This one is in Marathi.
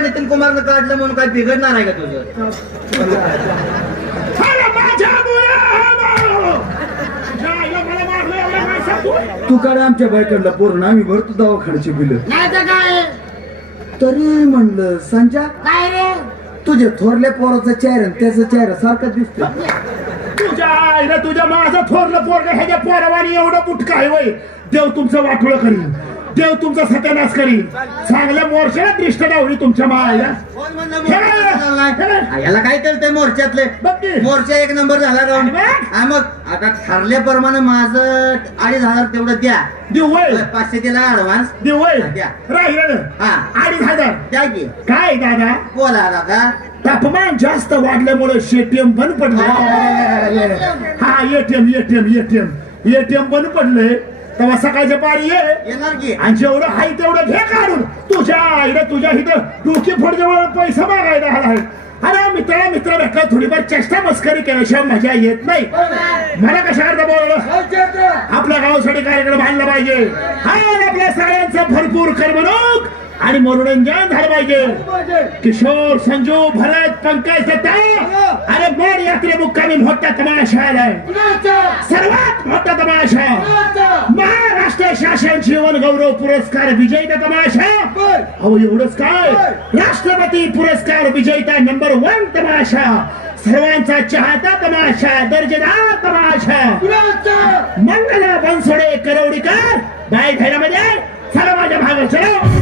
नितीन कुमारनं काढलं म्हणून काय बिघडणार आहे का तुझं. तू काढ आमच्या बायकडला पूर्ण आम्ही भरतो दवाखान्याची बिल. नाही तर काय? तरी म्हणलं संजा काय रे? तुझ्या थोरल्या पोराचा चेहरा आणि त्याचा चेहरा सारखा दिसतोय. तुझ्या आईला तुझ्या माझं थोरलं पोरग ह्याच्या पोरावानी एवढं बुटका आहे वय. देव तुमचं वाटोळं करीन. देव तुमचा सत्यानाश करीन. चांगल्या मोर्चाला दृष्ट डावली तुमच्या मायला. याला काय केलं मोर्चातले. मोर्चा एक नंबर झाला राहून मग? हा मग आता ठरल्याप्रमाणे माझं अडीच हजार तेवढं द्या. वय पाचशे दिला ऍडव्हान्स वय द्या. राहिलं हा. अडीच हजार. द्या की. काय दादा? बोला दादा. तापमान जास्त वाढल्यामुळे शेटीएम बंद पडलं. हा एटीएम एटीएम एटीएम एटीएम बंद पडलंय तेव्हा सकाळच्या पारी ये. येणार की? आणि जेवढं आहे तेवढं घे काढून. तुझ्या आईला तुझ्या इथं डोकी फोडजवळ पैसा मागायला आला आहे अरे मित्रा मित्र भेटला थोडीफार चेष्टा मस्करी केल्याशिवाय मजा येत नाही. मला कशा करता बोलवलं? आपल्या गावासाठी कार्यक्रम आणला पाहिजे. हा आणि आपल्या सगळ्यांचं भरपूर करमणूक आणि मनोरंजन झालं पाहिजे. किशोर संजू भरत पंकज दत्ता अरे मोर यात्रे मुक्कामी मोठा तमाशा आलाय सर्वात मोठा तमाशा शासन जीवन गौरव पुरस्कार विजेता तमाशा। अहो एवढंच काय? राष्ट्रपती पुरस्कार विजेता नंबर वन तमाशा। सर्वांचा चाहता तमाशा दर्जेदार तमाशा। मंगला बनसोडे करवडीकर बाय घरामध्ये चला माझ्या भागा चला.